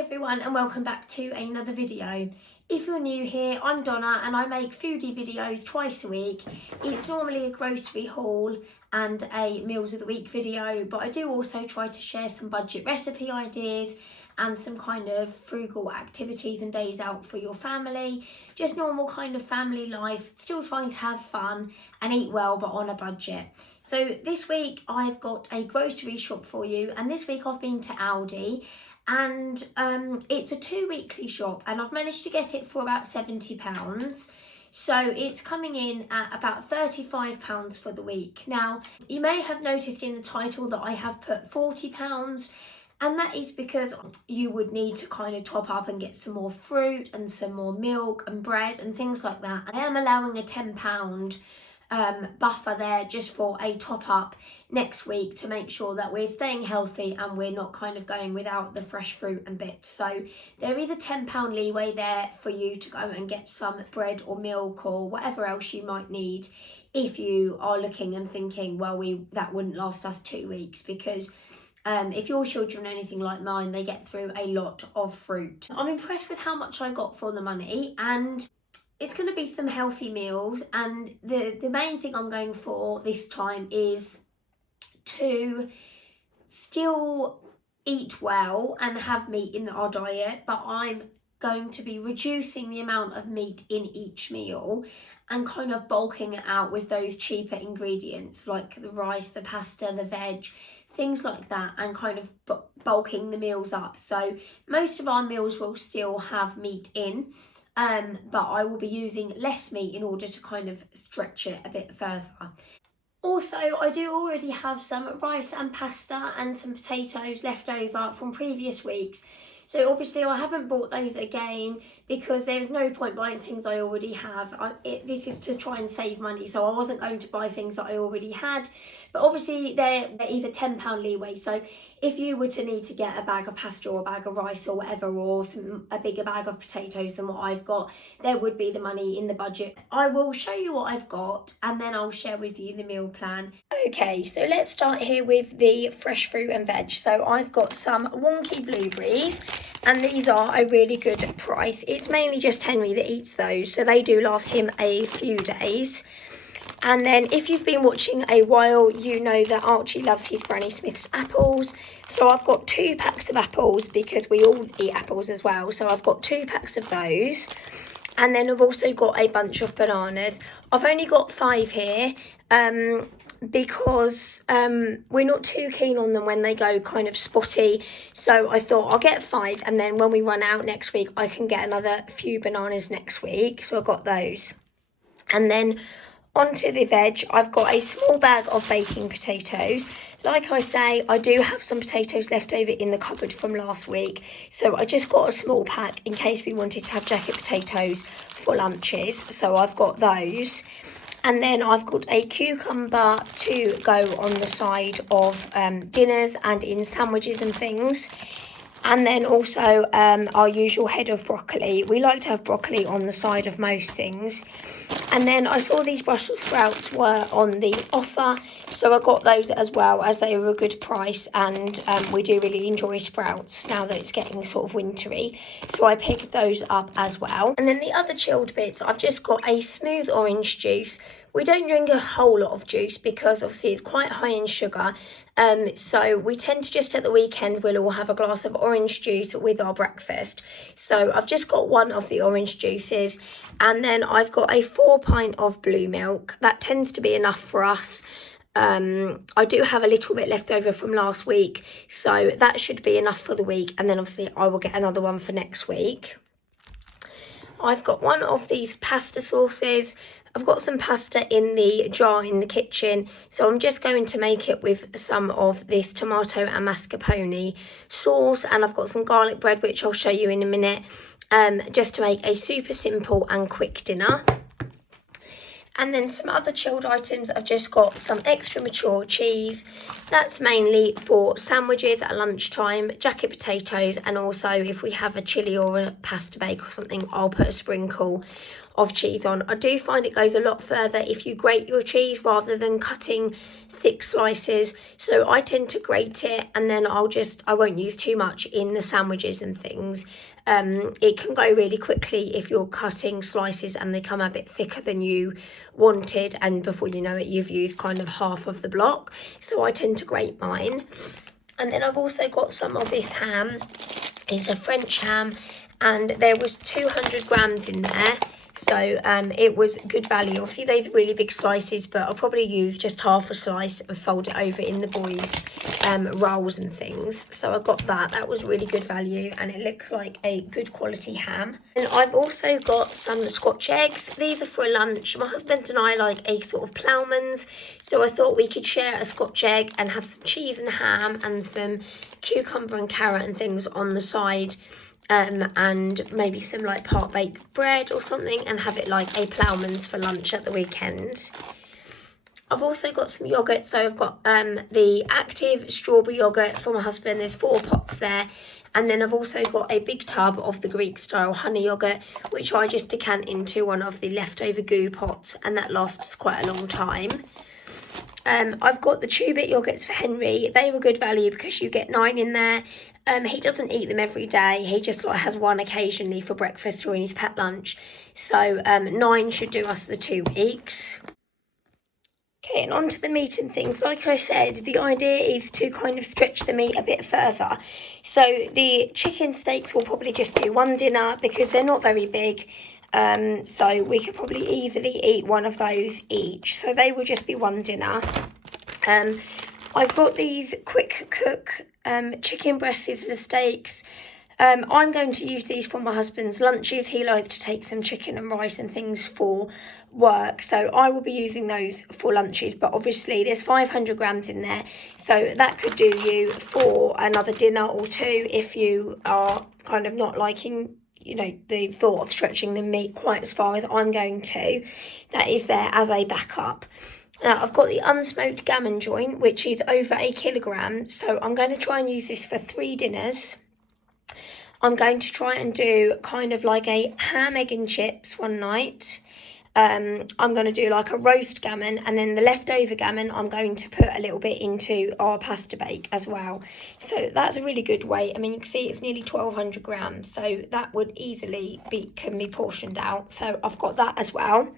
everyone and welcome back to another video. If you're new here, I'm Donna and I make foodie videos twice a week. It's normally a grocery haul and a meals of the week video, but I do also try to share some budget recipe ideas and some kind of frugal activities and days out for your family. Just normal kind of family life, still trying to have fun and eat well but on a budget. So this week I've got a grocery shop for you, and this week I've been to Aldi, and it's a 2-weekly shop and I've managed to get it for about £70. So it's coming in at about £35 for the week. Now, you may have noticed in the title that I have put £40, and that is because you would need to kind of top up and get some more fruit and some more milk and bread and things like that. I am allowing a £10 buffer there just for a top up next week to make sure that we're staying healthy and we're not kind of going without the fresh fruit and bits. So there is a £10 leeway there for you to go and get some bread or milk or whatever else you might need if you are looking and thinking, well, that wouldn't last us 2 weeks, because if your children are anything like mine, they get through a lot of fruit. I'm impressed with how much I got for the money, and it's going to be some healthy meals, and the main thing I'm going for this time is to still eat well and have meat in our diet, but I'm going to be reducing the amount of meat in each meal and kind of bulking it out with those cheaper ingredients like the rice, the pasta, the veg, things like that, and kind of bulking the meals up. So most of our meals will still have meat in, but I will be using less meat in order to kind of stretch it a bit further. Also, I do already have some rice and pasta and some potatoes left over from previous weeks. So obviously I haven't bought those again because there's no point buying things I already have. This is to try and save money, so I wasn't going to buy things that I already had. But obviously there is a £10 leeway, so if you were to need to get a bag of pasta or a bag of rice or whatever, or a bigger bag of potatoes than what I've got, there would be the money in the budget. I will show you what I've got and then I'll share with you the meal plan. Okay, so let's start here with the fresh fruit and veg. So I've got some wonky blueberries, and these are a really good price. It's mainly just Henry that eats those, so they do last him a few days. And then if you've been watching a while, you know that Archie loves his Granny Smith's apples. So I've got 2 packs of apples because we all eat apples as well. So I've got 2 packs of those. And then I've also got a bunch of bananas. I've only got 5 here because we're not too keen on them when they go kind of spotty. So I thought I'll get 5, and then when we run out next week, I can get another few bananas next week. So I've got those. And then onto the veg, I've got a small bag of baking potatoes. Like I say, I do have some potatoes left over in the cupboard from last week, so I just got a small pack in case we wanted to have jacket potatoes for lunches. So I've got those. And then I've got a cucumber to go on the side of dinners and in sandwiches and things. And then also our usual head of broccoli. We like to have broccoli on the side of most things. And then I saw these Brussels sprouts were on the offer, so I got those as well, as they were a good price, and we do really enjoy sprouts now that it's getting sort of wintry, so I picked those up as well. And then the other chilled bits, I've just got a smooth orange juice. We don't drink a whole lot of juice because obviously it's quite high in sugar, so we tend to just at the weekend we'll all have a glass of orange juice with our breakfast. So I've just got 1 of the orange juices, and then I've got a 4 pint of blue milk. That tends to be enough for us. I do have a little bit left over from last week, so that should be enough for the week, and then obviously I will get another one for next week. I've got 1 of these pasta sauces. I've got some pasta in the jar in the kitchen, so I'm just going to make it with some of this tomato and mascarpone sauce, and I've got some garlic bread, which I'll show you in a minute, just to make a super simple and quick dinner. And then some other chilled items, I've just got some extra mature cheese. That's mainly for sandwiches at lunchtime, jacket potatoes, and also if we have a chilli or a pasta bake or something, I'll put a sprinkle of cheese on. I do find it goes a lot further if you grate your cheese rather than cutting thick slices. So I tend to grate it, and then I won't use too much in the sandwiches and things. It can go really quickly if you're cutting slices and they come a bit thicker than you wanted, and before you know it, you've used kind of half of the block. So I tend to grate mine. And then I've also got some of this ham. It's a French ham, and there was 200 grams in there. So it was good value. Obviously, these are really big slices, but I'll probably use just half a slice and fold it over in the boys' rolls and things. So I got that. That was really good value, and it looks like a good quality ham. And I've also got some Scotch eggs. These are for lunch. My husband and I like a sort of ploughman's, so I thought we could share a Scotch egg and have some cheese and ham and some cucumber and carrot and things on the side. And maybe some like part baked bread or something, and have it like a ploughman's for lunch at the weekend. I've also got some yoghurt, so I've got the active strawberry yoghurt for my husband. There's 4 pots there, and then I've also got a big tub of the Greek style honey yoghurt, which I just decant into one of the leftover goo pots, and that lasts quite a long time. I've got the 2-bit yogurts for Henry. They were good value because you get 9 in there. He doesn't eat them every day. He just like has one occasionally for breakfast or in his pet lunch. So 9 should do us the 2 weeks. Okay, and on to the meat and things. Like I said, the idea is to kind of stretch the meat a bit further. So the chicken steaks will probably just do 1 dinner because they're not very big. So we could probably easily eat 1 of those each. So they will just be 1 dinner. I've got these quick cook chicken breast sizzler steaks. I'm going to use these for my husband's lunches. He likes to take some chicken and rice and things for work, so I will be using those for lunches. But obviously there's 500 grams in there, so that could do you for another dinner or 2 if you are kind of not liking, you know, the thought of stretching the meat quite as far as I'm going to. That is there as a backup. Now, I've got the unsmoked gammon joint, which is over 1 kilogram. So I'm going to try and use this for 3 dinners. I'm going to try and do kind of like a ham, egg and chips one night. I'm going to do like a roast gammon, and then the leftover gammon I'm going to put a little bit into our pasta bake as well. So that's a really good weight. I mean, you can see it's nearly 1200 grams, so that would easily can be portioned out. So I've got that as well.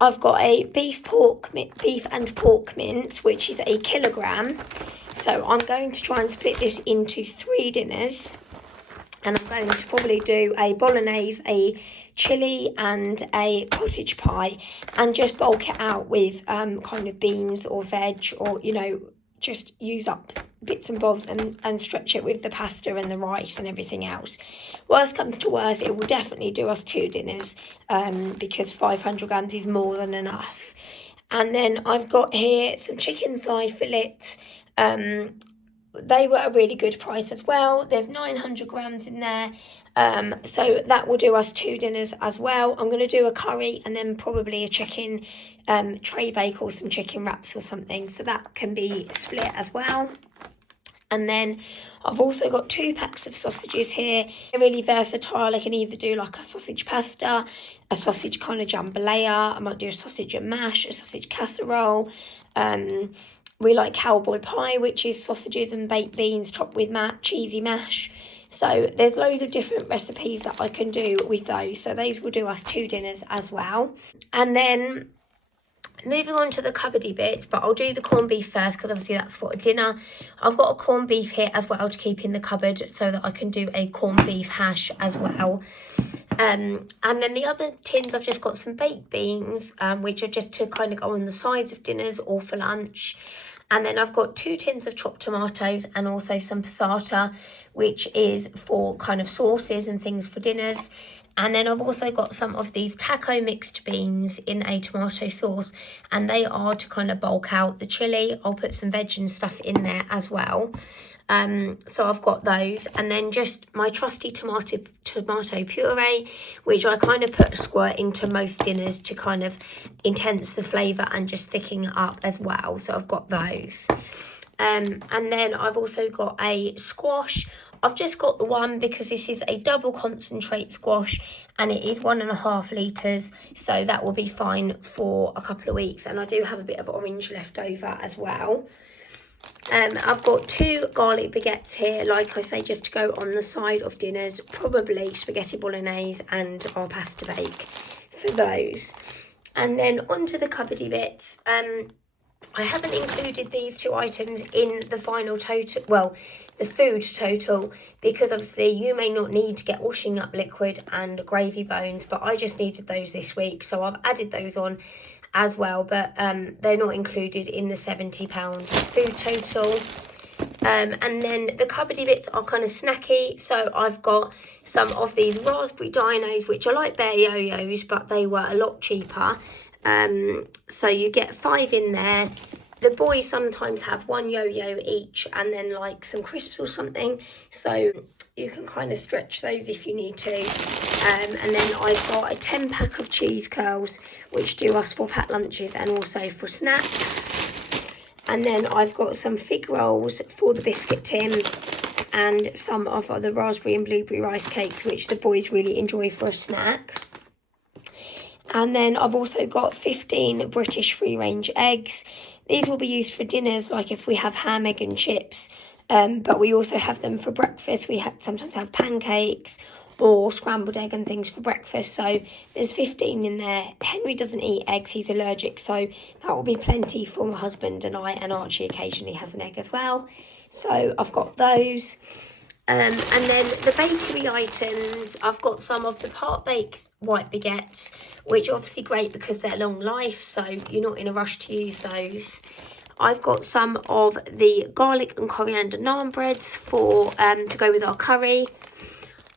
I've got a beef and pork mince, which is 1 kilogram. So I'm going to try and split this into 3 dinners. And I'm going to probably do a bolognese, a chilli and a cottage pie, and just bulk it out with kind of beans or veg, or, you know, just use up bits and bobs and stretch it with the pasta and the rice and everything else. Worst comes to worst, it will definitely do us 2 dinners because 500 grams is more than enough. And then I've got here some chicken thigh fillets. They were a really good price as well. There's 900 grams in there. So that will do us 2 dinners as well. I'm going to do a curry and then probably a chicken tray bake or some chicken wraps or something. So that can be split as well. And then I've also got 2 packs of sausages here. They're really versatile. I can either do like a sausage pasta, a sausage kind of jambalaya. I might do a sausage and mash, a sausage casserole. We like cowboy pie, which is sausages and baked beans topped with cheesy mash. So there's loads of different recipes that I can do with those. So those will do us 2 dinners as well. And then moving on to the cupboardy bits, but I'll do the corned beef first because obviously that's for a dinner. I've got a corned beef here as well to keep in the cupboard so that I can do a corned beef hash as well. And then the other tins, I've just got some baked beans, which are just to kind of go on the sides of dinners or for lunch. And then I've got 2 tins of chopped tomatoes and also some passata, which is for kind of sauces and things for dinners. And then I've also got some of these taco mixed beans in a tomato sauce, and they are to kind of bulk out the chili. I'll put some veg and stuff in there as well. So I've got those, and then just my trusty tomato puree, which I kind of put a squirt into most dinners to kind of enhance the flavour and just thicken it up as well. So I've got those. And then I've also got a squash. I've just got the one because this is a double concentrate squash and it is 1.5 litres, so that will be fine for a couple of weeks. And I do have a bit of orange left over as well. I've got 2 garlic baguettes here, like I say, just to go on the side of dinners, probably spaghetti bolognese and our pasta bake for those. And then onto the cupboardy bits. I haven't included these 2 items in the final total, well, the food total, because obviously you may not need to get washing up liquid and gravy bones, but I just needed those this week, so I've added those on as well, but they're not included in the £70 food total. And then the cupboardy bits are kind of snacky, so I've got some of these raspberry dinos, which are like bear yo-yos, but they were a lot cheaper. So you get 5 in there. The boys sometimes have 1 yo-yo each and then like some crisps or something, so you can kind of stretch those if you need to. And then I've got a 10 pack of cheese curls, which do us for packed lunches and also for snacks. And then I've got some fig rolls for the biscuit tin and some of the raspberry and blueberry rice cakes, which the boys really enjoy for a snack. And then I've also got 15 British free-range eggs. These will be used for dinners, like if we have ham, egg and chips. But we also have them for breakfast. We sometimes have pancakes or scrambled egg and things for breakfast. So there's 15 in there. Henry doesn't eat eggs, he's allergic. So that will be plenty for my husband and I. And Archie occasionally has an egg as well. So I've got those. And then the bakery items, I've got some of the part-baked white baguettes, which are obviously great because they're long life, so you're not in a rush to use those. I've got some of the garlic and coriander naan breads for to go with our curry.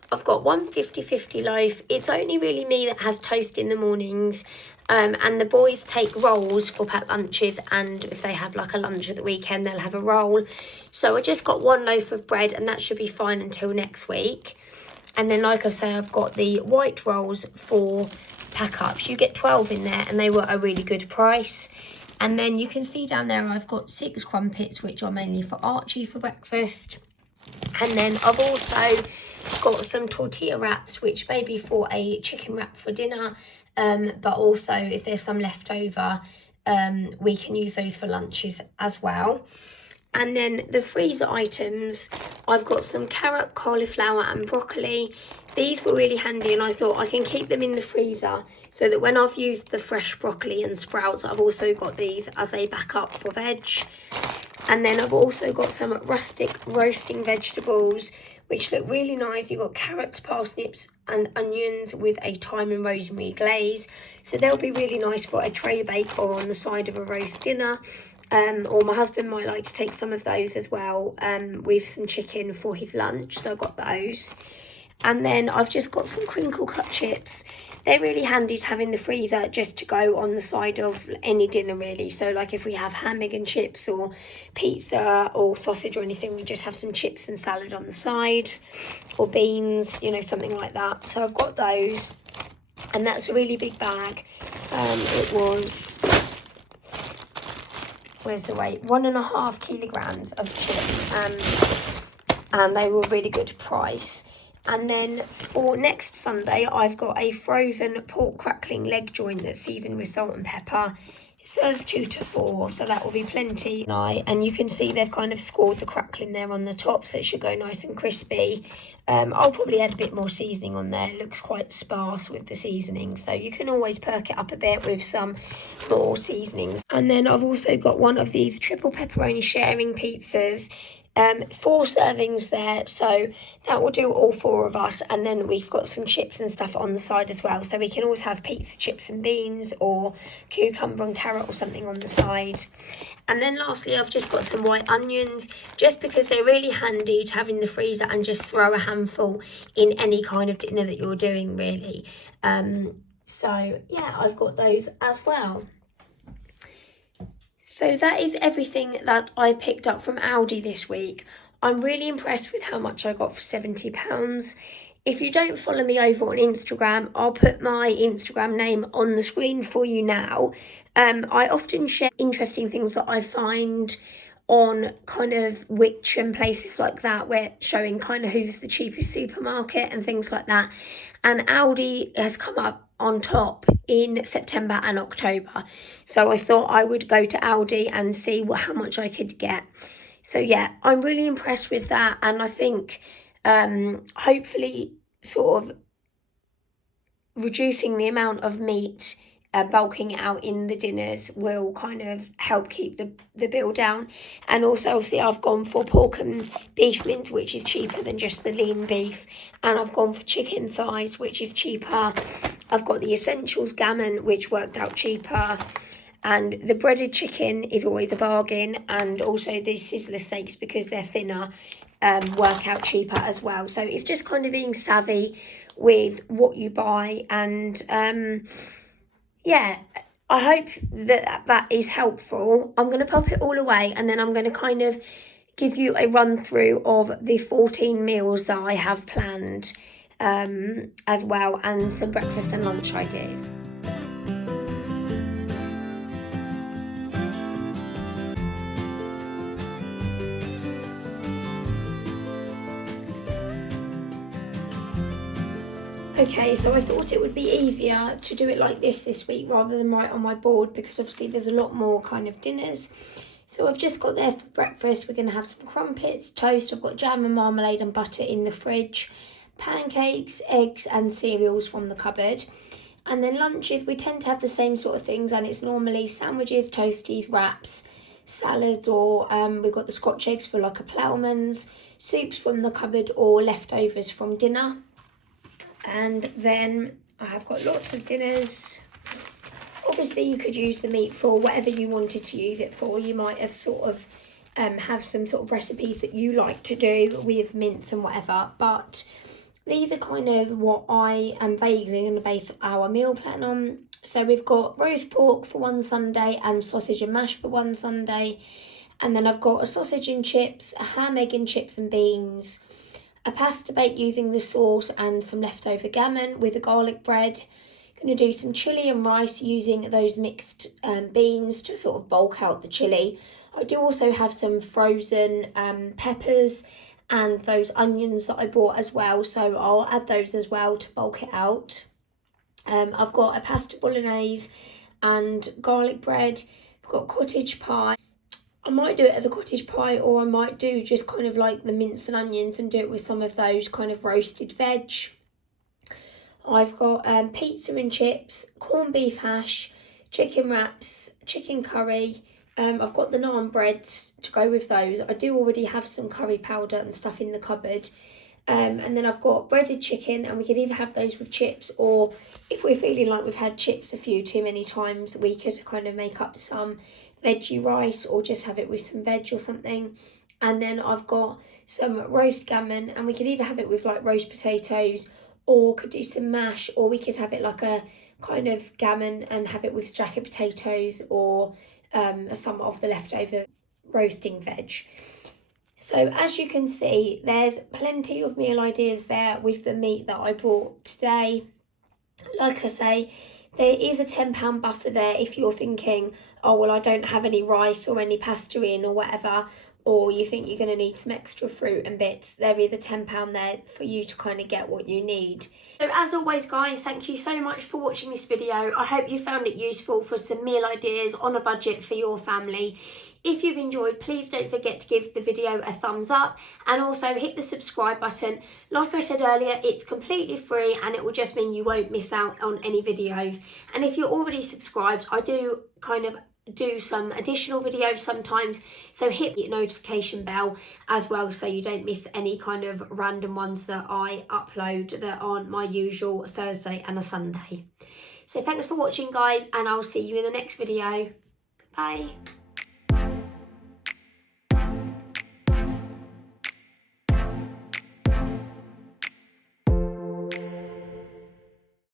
I've got one 50-50 loaf. It's only really me that has toast in the mornings. And the boys take rolls for packed lunches, and if they have like a lunch at the weekend, they'll have a roll. So I just got 1 loaf of bread, and that should be fine until next week. And then, like I say, I've got the white rolls for pack-ups. You get 12 in there, and they were a really good price. And then you can see down there I've got 6 crumpets, which are mainly for Archie for breakfast. And then I've also got some tortilla wraps, which may be for a chicken wrap for dinner. But also if there's some left over, we can use those for lunches as well. And then the freezer items, I've got some carrot, cauliflower and broccoli. These were really handy, and I thought I can keep them in the freezer so that when I've used the fresh broccoli and sprouts, I've also got these as a backup for veg. And then I've also got some rustic roasting vegetables, which look really nice. You've got carrots, parsnips and onions with a thyme and rosemary glaze. So they'll be really nice for a tray bake or on the side of a roast dinner. Or my husband might like to take some of those as well with some chicken for his lunch. So I've got those. And then I've just got some crinkle cut chips. They're really handy to have in the freezer just to go on the side of any dinner really. So like if we have ham, egg and chips or pizza or sausage or anything, we just have some chips and salad on the side, or beans, you know, something like that. So I've got those, and that's a really big bag. It was, where's the weight? 1.5 kilograms of chips, and they were a really good price. And then for next Sunday, I've got a frozen pork crackling leg joint that's seasoned with salt and pepper. It serves 2 to 4, so that will be plenty. And you can see they've kind of scored the crackling there on the top, so it should go nice and crispy. I'll probably add a bit more seasoning on there. It looks quite sparse with the seasoning, so you can always perk it up a bit with some more seasonings. And then I've also got one of these triple pepperoni sharing pizzas. 4 servings there, so that will do all 4 of us. And then we've got some chips and stuff on the side as well, so we can always have pizza chips and beans or cucumber and carrot or something on the side. And then lastly, I've just got some white onions, just because they're really handy to have in the freezer and just throw a handful in any kind of dinner that you're doing really. So yeah, I've got those as well. So that is everything that I picked up from Aldi this week. I'm really impressed with how much I got for £70. If you don't follow me over on Instagram, I'll put my Instagram name on the screen for you now. I often share interesting things that I find on kind of Which and places like that, where showing kind of who's the cheapest supermarket and things like that. And Aldi has come up on top in September and October. So I thought I would go to Aldi and see how much I could get. So yeah, I'm really impressed with that, and I think hopefully sort of reducing the amount of meat, bulking it out in the dinners will kind of help keep the bill down. And also obviously I've gone for pork and beef mince, which is cheaper than just the lean beef, and I've gone for chicken thighs, which is cheaper. I've got the essentials gammon, which worked out cheaper, and the breaded chicken is always a bargain, and also the sizzler steaks, because they're thinner, work out cheaper as well. So it's just kind of being savvy with what you buy, and yeah, I hope that is helpful. I'm going to pop it all away, and then I'm going to kind of give you a run through of the 14 meals that I have planned as well, and some breakfast and lunch ideas. Okay, so I thought it would be easier to do it like this week rather than write on my board, because obviously there's a lot more kind of dinners. So I've just got there for breakfast, we're going to have some crumpets, toast, I've got jam and marmalade and butter in the fridge, pancakes, eggs and cereals from the cupboard. And then lunches, we tend to have the same sort of things, and it's normally sandwiches, toasties, wraps, salads, or we've got the Scotch eggs for like a ploughman's, soups from the cupboard or leftovers from dinner. And then I have got lots of dinners. Obviously you could use the meat for whatever you wanted to use it for. You might have sort of have some sort of recipes that you like to do with mince and whatever, but these are kind of what I am vaguely going to base our meal plan on. So we've got roast pork for one Sunday and sausage and mash for one Sunday, and then I've got a sausage and chips, a ham, egg and chips and beans, a pasta bake using the sauce and some leftover gammon with a garlic bread. Going to do some chilli and rice using those mixed beans to sort of bulk out the chilli. I do also have some frozen peppers and those onions that I bought as well, so I'll add those as well to bulk it out. I've got a pasta bolognese and garlic bread. I've got cottage pie. I might do it as a cottage pie, or I might do just kind of like the mince and onions and do it with some of those kind of roasted veg. I've got pizza and chips, corned beef hash, chicken wraps, chicken curry. I've got the naan breads to go with those. I do already have some curry powder and stuff in the cupboard. And then I've got breaded chicken, and we could either have those with chips, or if we're feeling like we've had chips a few too many times, we could kind of make up some veggie rice or just have it with some veg or something. And then I've got some roast gammon, and we could either have it with like roast potatoes, or could do some mash, or we could have it like a kind of gammon and have it with jacket potatoes, or some of the leftover roasting veg. So as you can see, there's plenty of meal ideas there with the meat that I bought today. Like I say, there is a £10 buffer there if you're thinking, oh, well, I don't have any rice or any pasta in or whatever, or you think you're going to need some extra fruit and bits. There is a £10 there for you to kind of get what you need. So as always, guys, thank you so much for watching this video. I hope you found it useful for some meal ideas on a budget for your family. If you've enjoyed, please don't forget to give the video a thumbs up, and also hit the subscribe button. Like I said earlier, it's completely free, and it will just mean you won't miss out on any videos. And if you're already subscribed, I do kind of do some additional videos sometimes, so hit the notification bell as well so you don't miss any kind of random ones that I upload that aren't my usual Thursday and a Sunday. So thanks for watching, guys, and I'll see you in the next video. Bye.